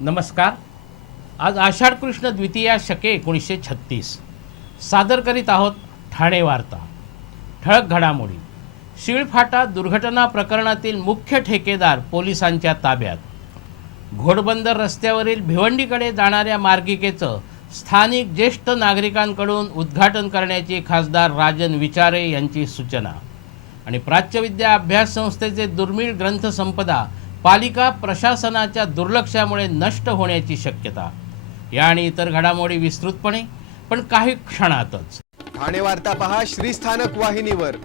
नमस्कार. आज आषाढ कृष्ण द्वितीया शके 1936 सादर करीत आहोत ठाणे वार्ता. ठळक घडामोडी. शीळफाटा दुर्घटना प्रकरणातील मुख्य ठेकेदार पोलिसांच्या ताब्यात. घोडबंदर रस्त्यावरील भिवंडीकडे जाणाऱ्या मार्गिकेचं स्थानिक ज्येष्ठ नागरिकांकडून उद्घाटन करण्याची खासदार राजन विचारे यांची सूचना. आणि प्राच्यविद्या अभ्यास संस्थेचे दुर्मिळ ग्रंथसंपदा पालिका प्रशासनाच्या दुर्लक्षामुळे नष्ट होण्याची शक्यता. या आणि इतर घडामोडी विस्तृतपणे पण काही क्षणातच. ठाणे वार्ता पहा श्रीस्थानक वाहिनीवर.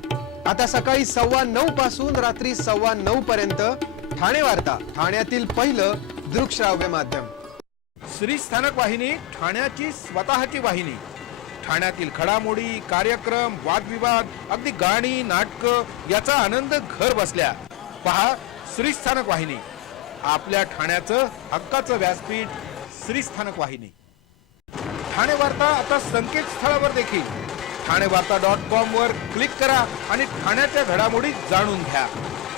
आता सकाळी 9:15 पासून रात्री 9:15 पर्यंत ठाणे वार्ता, ठाण्यातील पहिलं दृकश्राव्य माध्यम. श्रीस्थानक वाहिनी, ठाण्याची स्वतःची वाहिनी. ठाण्यातील घडामोडी, कार्यक्रम, वादविवाद, अगदी गाणी, नाटकं याचा आनंद घर बसल्या. पहा श्रीस्थानक वाहिनी, आपल्या ठाण्याचं हक्काचं व्यासपीठ. श्रीस्थानक वाहिनी. ठाणे वार्ता आता संकेतस्थळावर देखील ठाणेवार्ता.com वर क्लिक करा आणि ठाण्याच्या घडामोडी जाणून घ्या.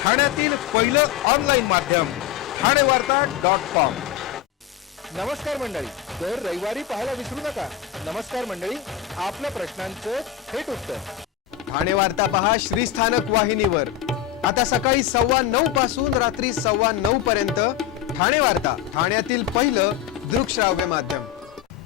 ठाण्यातील पहिलं ऑनलाईन माध्यम ठाणेवार्ता.com. नमस्कार मंडळी, दर रविवारी पाहायला विसरू नका. नमस्कार मंडळी, आपल्या प्रश्नांचं थेट उत्तर. ठाणे वार्ता पहा श्रीस्थानक वाहिनीवर. आता सकाळी 9:15 पासून रात्री 9:15 पर्यंत ठाणे वार्ता, ठाण्यातील पहिलं दृकश्राव्य माध्यम.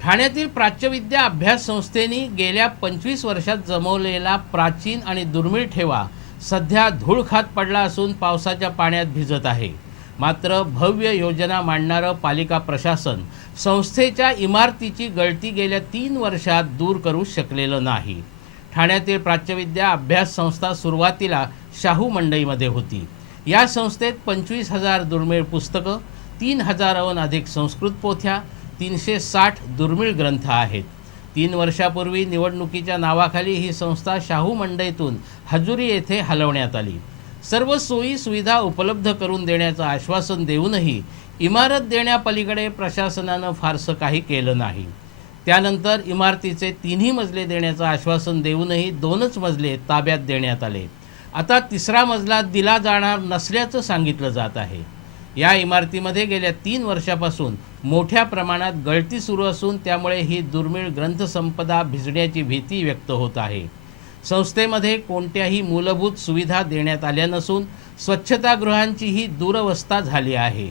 ठाण्यातील प्राच्यविद्या अभ्यास संस्थेने गेल्या 25 वर्षात जमवलेला प्राचीन आणि दुर्मिळ ठेवा सध्या धूळ खात पडला असून पावसाच्या पाण्यात भिजत आहे. मात्र भव्य योजना मांडणारं पालिका प्रशासन संस्थेच्या इमारतीची गळती गेल्या 3 वर्षात दूर करू शकलेलं नाही. ठाण्यातील प्राच्यविद्या अभ्यास संस्था सुरुवातीला शाहू मंडईमध्ये होती. या संस्थेत 25,000 दुर्मिळ पुस्तकं, 3,000हून अधिक संस्कृत पोथ्या, 360 दुर्मिळ ग्रंथ आहेत. 3 वर्षापूर्वी निवडणुकीच्या नावाखाली ही संस्था शाहू मंडईतून हजुरी येथे हलवण्यात आली. सर्व सोयी सुविधा उपलब्ध करून देण्याचं आश्वासन देऊनही इमारत देण्यापलीकडे प्रशासनानं फारसं काही केलं नाही. त्यानंतर इमारतीचे 3ही मजले देण्याचं आश्वासन देऊनही 2च मजले ताब्यात देण्यात आले. आता 3रा मजला दिला जाणार नसल्याचं सांगितलं जात आहे. या इमारतीमध्ये गेल्या 3 वर्षापासून मोठ्या प्रमाणात गळती सुरू असून त्यामुळे ही दुर्मिळ ग्रंथसंपदा भिजण्याची भीती व्यक्त होत आहे. संस्थेमध्ये कोणत्याही मूलभूत सुविधा देण्यात आल्या नसून स्वच्छतागृहांचीही दुरवस्था झाली आहे.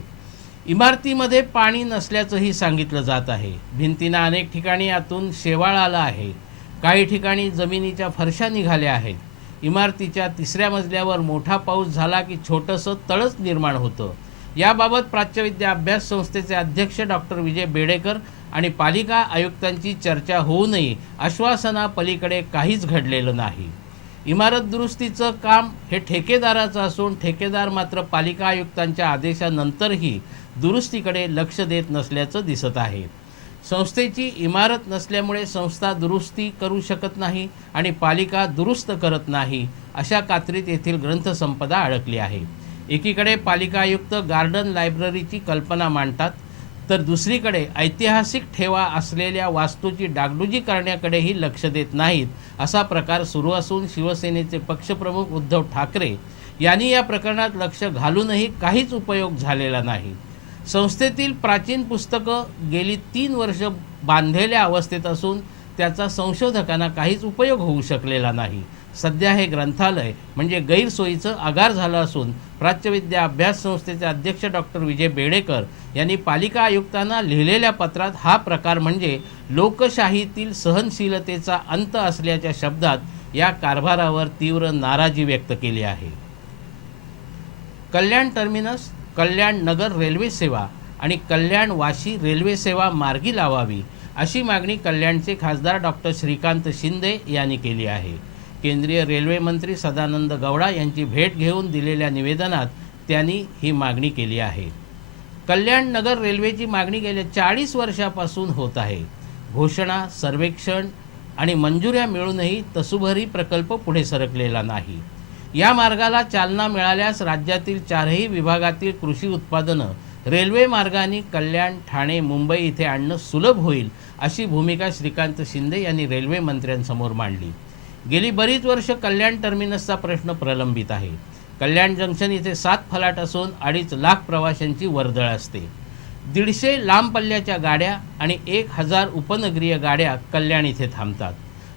इमारतीमध्ये पाणी नसल्याचंही सांगितलं जात आहे. भिंतींना अनेक ठिकाणी आतून शेवाळ आला आहे. काही ठिकाणी जमिनीच्या फरशा निघाल्या आहेत. इमारतीच्या 3ऱ्या मजल्यावर मोठा पाऊस झाला की छोटंसं तळच निर्माण होतं. याबाबत प्राच्यविद्या अभ्यास संस्थेचे अध्यक्ष डॉक्टर विजय बेडेकर आणि पालिका आयुक्तांची चर्चा होऊनही आश्वासनापलीकडे काहीच घडलेलं नाही. इमारत दुरुस्तीचं काम हे ठेकेदाराचं असून ठेकेदार मात्र पालिका आयुक्तांच्या आदेशानंतरही दुरुस्तीकडे लक्ष देत नसल्याचं दिसत आहे. संस्थेची इमारत नसल्यामुळे संस्था दुरुस्ती करू शकत नाही आणि पालिका दुरुस्त करत नाही अशा कात्रीत येथील ग्रंथसंपदा अडकली आहे. एकीकडे पालिका आयुक्त गार्डन लायब्ररीची कल्पना मांडतात तर दुसरीकडे ऐतिहासिक ठेवा असलेल्या वास्तूची डागडुजी करण्याकडेही लक्ष देत नाहीत असा प्रकार सुरू असून शिवसेनेचे पक्षप्रमुख उद्धव ठाकरे यांनी या प्रकरणात लक्ष घालूनही काहीच उपयोग झालेला नाही. संस्थेतील प्राचीन पुस्तकं गेली 3 वर्ष बांधलेल्या अवस्थेत असून त्याचा संशोधकांना काहीच उपयोग होऊ शकलेला नाही. सध्या हे ग्रंथालय म्हणजे गैरसोयीचं आगार झालं असून प्राच्यविद्या अभ्यास संस्थेचे अध्यक्ष डॉक्टर विजय बेडेकर यांनी पालिका आयुक्तांना लिहिलेल्या पत्रात हा प्रकार म्हणजे लोकशाहीतील सहनशीलतेचा अंत असल्याच्या शब्दात या कारभारावर तीव्र नाराजी व्यक्त केली आहे. कल्याण टर्मिनस, कल्याण नगर रेल्वे सेवा आणि कल्याण वाशी रेल्वे सेवा मार्गी लावावी अशी मागणी कल्याणचे खासदार डॉक्टर श्रीकांत शिंदे यांनी केली आहे. केंद्रीय रेल्वे मंत्री सदानंद गौडा यांची भेट घेऊन दिलेल्या निवेदनात त्यांनी ही मागणी केली आहे. कल्याण नगर रेल्वेची मागणी गेल्या 40 वर्षापासून होत आहे. घोषणा, सर्वेक्षण आणि मंजुऱ्या मिळूनही तसुभरी प्रकल्प पुढे सरकलेला नाही. या मार्गाला चालना मिळाल्यास राज्यातील 4ही विभागातील कृषी उत्पादनं रेल्वे मार्गाने कल्याण, ठाणे, मुंबई इथे आणणं सुलभ होईल अशी भूमिका श्रीकांत शिंदे यांनी रेल्वे मंत्र्यांसमोर मांडली. गेली बरीच वर्ष कल्याण टर्मिनसचा प्रश्न प्रलंबित आहे. कल्याण जंक्शन इथे 7 फलाट असून 2.5 लाख प्रवाशांची वर्दळ असते. 150 लांब पल्ल्याच्या गाड्या आणि 1000 उपनगरीय गाड्या कल्याण इथे थांबतात.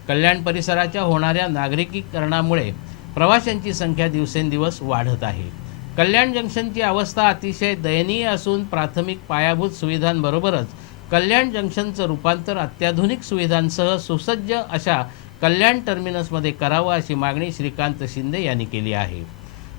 कल्याण परिसराच्या होणाऱ्या नागरिकीकरणामुळे प्रवाशांची संख्या दिवसेंदिवस वाढत आहे. कल्याण जंक्शनची अवस्था अतिशय दयनीय असून प्राथमिक पायाभूत सुविधांबरोबरच कल्याण जंक्शनचं रूपांतर अत्याधुनिक सुविधांसह सुसज्ज अशा कल्याण टर्मिनसमध्ये करावं अशी मागणी श्रीकांत शिंदे यांनी केली आहे.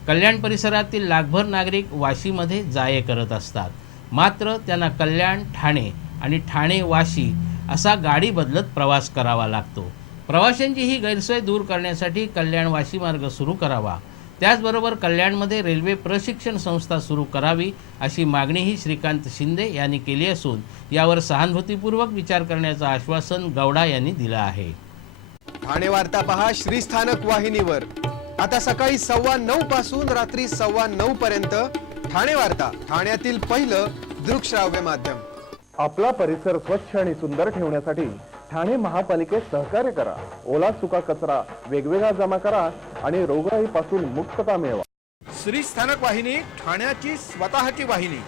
कल्याण परिसरातील लाखभर नागरिक वाशीमध्ये जाये करत असतात. मात्र त्यांना कल्याण ठाणे आणि ठाणे वाशी असा गाडी बदलत प्रवास करावा लागतो. प्रवाशांची ही गैरसोय दूर करण्यासाठी कल्याण वाशी मार्ग सुरू करावा. त्याचबरोबर कल्याणमध्ये रेल्वे प्रशिक्षण संस्था सुरू करावी अशी मागणीही श्रीकांत शिंदे यांनी केली असून यावर सहानुभूतीपूर्वक विचार करण्याचं आश्वासन गौडा यांनी दिलं आहे. ठाणे वार्ता पहा श्रीस्थानक वाहिनीवर. आता सकाळी 9:15 पासून रात्री 9:15 पर्यंत ठाणे वार्ता, ठाण्यातील पहिलं दृकश्राव्य माध्यम. आपला परिसर स्वच्छ आणि सुंदर ठेवण्यासाठी ठाणे महापालिकेत सहकार्य करा. ओला सुका कचरा वेगवेगळा जमा करा आणि रोगराईपासून मुक्तता मिळवा. श्री स्थानक वाहिनी ठाण्याची स्वतःची वाहिनी.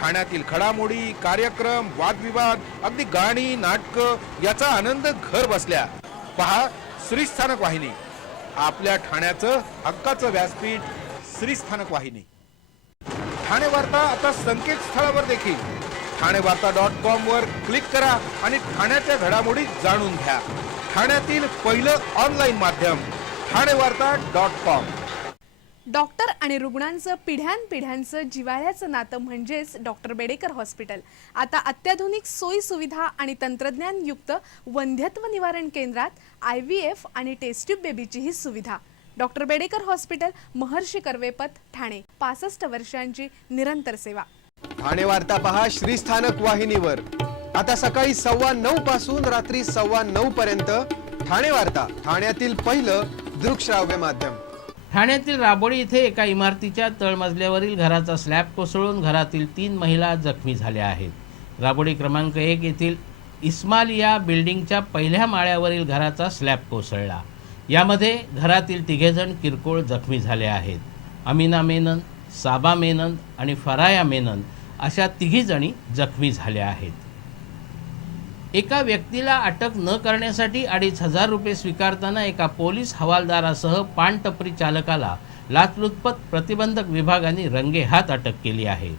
ठाण्यातील घडामोडी, कार्यक्रम, वादविवाद, अगदी गाणी, नाटकं याचा आनंद घर बसल्या. पहा श्री स्थानक वाहिनी, आपल्या ठाण्याचं हक्काचं व्यासपीठ. श्री स्थानक वाहिनी. ठाणे वार्ता आता संकेतस्थळावर देखील ठाणेवार्ता.com वर क्लिक करा आणि ठाण्याच्या घडामोडी जाणून घ्या. ठाण्यातील पहिलं ऑनलाईन माध्यम ठाणेवार्ता.com. डॉक्टर आणि रुग्णांचं पिढ्यानपिढ्यांचं जिव्हाळ्याचं नातं म्हणजेच डॉक्टर बेडेकर हॉस्पिटल. आता अत्याधुनिक सोयी सुविधा आणि तंत्रज्ञानयुक्त वंध्यत्व निवारण केंद्रात IVF आणि टेस्ट ट्यूब बेबीचीही सुविधा. डॉक्टर बेडेकर हॉस्पिटल, महर्षी कर्वेपथ, ठाणे. 65 वर्षांची निरंतर सेवा. ठाणे वार्ता पहा श्रीस्थानक वाहिनीवर. आता सकाळी 9:15 पासून रात्री 9:15 पर्यंत ठाणे वार्ता, ठाण्यातील पहिलं दृकश्राव्य माध्यम. ठाण्यातील राबोडी येथे एका इमारतीच्या तळमजल्यावरील घराचा स्लॅब कोसळून घरातील 3 महिला जखमी झाल्या आहेत. राबोडी क्रमांक 1 येथील इस्मालिया बिल्डिंगच्या पहिल्या माळ्यावरील घराचा स्लॅब कोसळला. यामध्ये घरातील 3 जण किरकोळ जखमी झाले आहेत. अमिना मेनन, साबा मेनन आणि फराया मेनन अशा 3 जणी जखमी झाल्या आहेत. एका व्यक्तीला अटक न करण्यासाठी 2,500 रुपये स्वीकारताना एका पोलीस हवालदारासह पानटपरी चालकाला लाचलुचपत प्रतिबंधक विभागाने रंगेहात अटक केली आहे.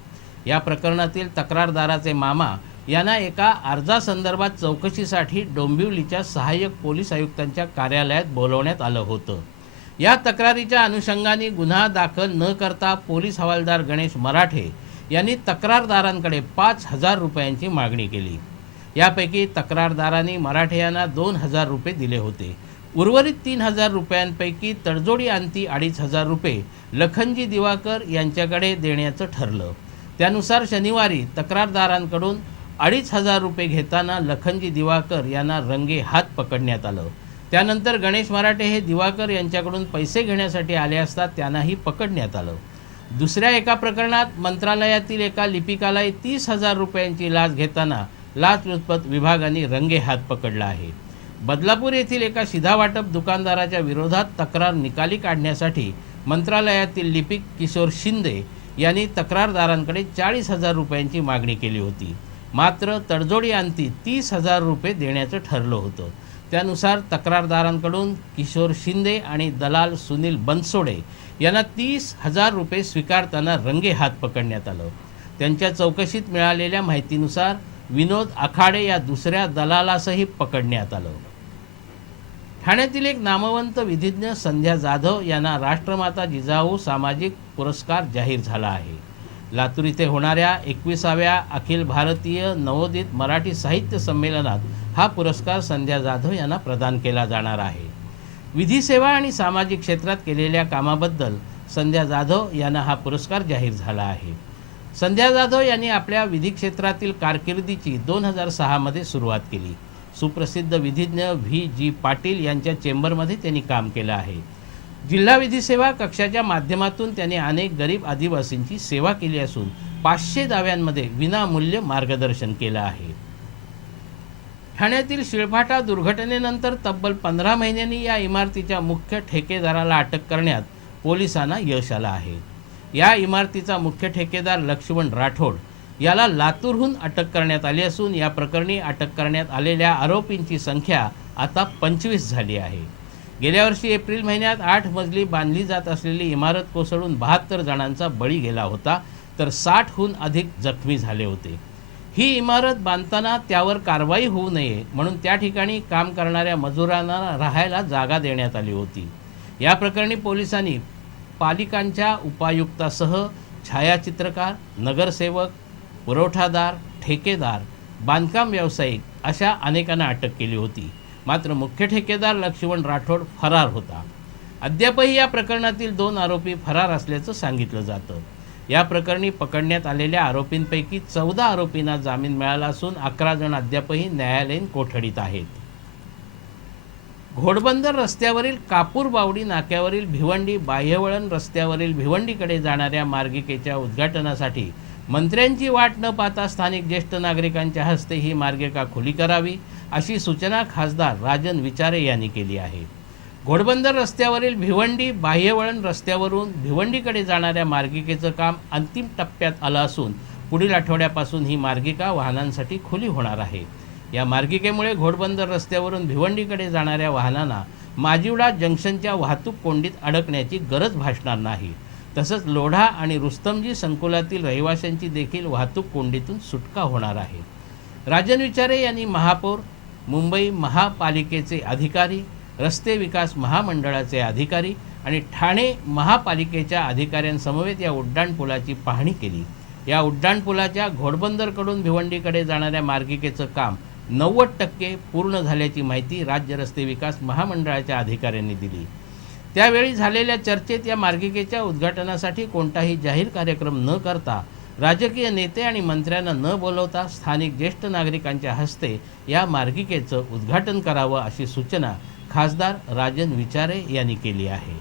या प्रकरणातील तक्रारदाराचे मामा यांना एका अर्जासंदर्भात चौकशीसाठी डोंबिवलीच्या सहाय्यक पोलीस आयुक्तांच्या कार्यालयात बोलवण्यात आलं होतं. या तक्रारीच्या अनुषंगाने गुन्हा दाखल न करता पोलीस हवालदार गणेश मराठे यांनी तक्रारदारांकडे 5,000 रुपयांची मागणी केली. यापैकी तक्रारदारांनी मराठे यांना 2,000 रुपये दिले होते. उर्वरित 3,000 रुपयांपैकी तडजोडी अंती 2,500 रुपये लखनजी दिवाकर यांच्याकडे देण्याचं ठरलं. त्यानुसार शनिवारी तक्रारदारांकडून 2,500 रुपये घेताना लखनजी दिवाकर यांना रंगे हात पकडण्यात आलं. त्यानंतर गणेश मराठे हे दिवाकर यांच्याकडून पैसे घेण्यासाठी आले असता त्यांनाही पकडण्यात आलं. दुसऱ्या एका प्रकरणात मंत्रालयातील एका लिपिकालाही 30,000 रुपयांची लाच घेताना लाचलुचपत विभागाने रंगेहात पकडला आहे. बदलापूर येथील एका शिधावाटप दुकानदाराच्या विरोधात तक्रार निकाली काढण्यासाठी मंत्रालयातील लिपिक किशोर शिंदे यांनी तक्रारदारांकडे 40,000 रुपयांची मागणी केली होती. मात्र तडजोडी अंती 30,000 रुपये देण्याचं ठरलं होतं. त्यानुसार तक्रारदारांकडून किशोर शिंदे आणि दलाल सुनील बनसोडे यांना 30,000 रुपये स्वीकारताना रंगेहात पकडण्यात आलं. त्यांच्या चौकशीत मिळालेल्या माहितीनुसार विनोद आखाडे या दुसऱ्या दलालासही पकडण्यात आलं. ठाण्यातील एक नामवंत विधिज्ञ संध्या जाधव यांना राष्ट्रमाता जिजाऊ सामाजिक पुरस्कार जाहीर झाला आहे. लातूर इथे होणाऱ्या 21व्या अखिल भारतीय नवोदित मराठी साहित्य संमेलनात हा पुरस्कार संध्या जाधव यांना प्रदान केला जाणार आहे. विधी सेवा आणि सामाजिक क्षेत्रात केलेल्या कामाबद्दल संध्या जाधव यांना हा पुरस्कार जाहीर झाला आहे. संध्या जाधव यांनी आपल्या विधी क्षेत्रातील कारकिर्दीची 2006 मध्ये सुरुवात केली. सुप्रसिद्ध विधिज्ञ V.G. पाटील यांच्या चेंबरमध्ये त्यांनी काम केलं आहे. जिल्हा विधी सेवा कक्षाच्या माध्यमातून त्यांनी अनेक गरीब आदिवासींची सेवा केली असून 500 दाव्यांमध्ये विनामूल्य मार्गदर्शन केलं आहे. ठाण्यातील शिळफाटा दुर्घटनेनंतर तब्बल 15 महिन्यांनी या इमारतीच्या मुख्य ठेकेदाराला अटक करण्यात पोलिसांना यश आलं आहे. या इमारतीचा मुख्य ठेकेदार लक्ष्मण राठोड याला लातूरहून अटक करण्यात आली असून या प्रकरणी अटक करण्यात आलेल्या आरोपींची संख्या आता 25 झाली आहे. गेल्या वर्षी एप्रिल महिन्यात 8 मजली बांधली जात असलेली इमारत कोसळून 72 जणांचा बळी गेला होता, तर 60हून अधिक जखमी झाले होते. ही इमारत बांधताना त्यावर कारवाई होऊ नये म्हणून त्या ठिकाणी काम करणाऱ्या मजुरांना राहायला जागा देण्यात आली होती. या प्रकरणी पोलिसांनी पालिकांच्या उपायुक्तासह छायाचित्रकार, नगरसेवक, पुरवठादार, ठेकेदार, बांधकाम व्यावसायिक अशा अनेकांना अटक केली होती. मात्र मुख्य ठेकेदार लक्ष्मण राठोड फरार होता. अद्यापही या प्रकरणातील 2 आरोपी फरार असल्याचं सांगितलं जातं. या प्रकरणी पकडण्यात आलेल्या आरोपींपैकी 14 आरोपींना जामीन मिळाला असून 11 जण अद्यापही न्यायालयीन कोठडीत आहेत. घोडबंदर रस्त्यावरील कापूरबावडी नाक्यावरील भिवंडी बाह्यवळण रस्त्यावरील भिवंडीकडे जाणाऱ्या मार्गिकेच्या उद्घाटनासाठी मंत्र्यांची वाट न पाहता स्थानिक ज्येष्ठ नागरिकांच्या हस्ते ही मार्गिका खुली करावी अशी सूचना खासदार राजन विचारे यांनी केली आहे. घोडबंदर रस्त्यावरील भिवंडी बाह्यवळण रस्त्यावरून भिवंडीकडे जाणाऱ्या मार्गिकेचं काम अंतिम टप्प्यात आलं असून पुढील आठवड्यापासून ही मार्गिका वाहनांसाठी खुली होणार आहे. या मार्गिकेमुळे घोडबंदर रस्त्यावरून भिवंडीकडे जाणाऱ्या वाहनांना माजिवडा जंक्शनच्या वाहतूक कोंडीत अडकण्याची गरज भासणार नाही. तसंच लोढा आणि रुस्तमजी संकुलातील रहिवाशांची देखील वाहतूक कोंडीतून सुटका होणार आहे. राजन विचारे यांनी महापौर, मुंबई महापालिकेचे अधिकारी, रस्ते विकास महामंडळाचे अधिकारी आणि ठाणे महापालिकेच्या अधिकाऱ्यांसमवेत या उड्डाणपुलाची पाहणी केली. या उड्डाणपुलाच्या घोडबंदरकडून भिवंडीकडे जाणाऱ्या मार्गिकेचं काम 90% पूर्ण झाल्याची माहिती राज्य रस्ते विकास महामंडळाच्या अधिकाऱ्यांनी दिली. त्यावेळी झालेल्या चर्चेत या मार्गिकेच्या उद्घाटनासाठी कोणताही जाहीर कार्यक्रम न करता, राजकीय नेते आणि मंत्र्यांना न बोलवता स्थानिक ज्येष्ठ नागरिकांच्या हस्ते या मार्गिकेचं उद्घाटन करावं अशी सूचना खासदार राजन विचारे यांनी केली आहे.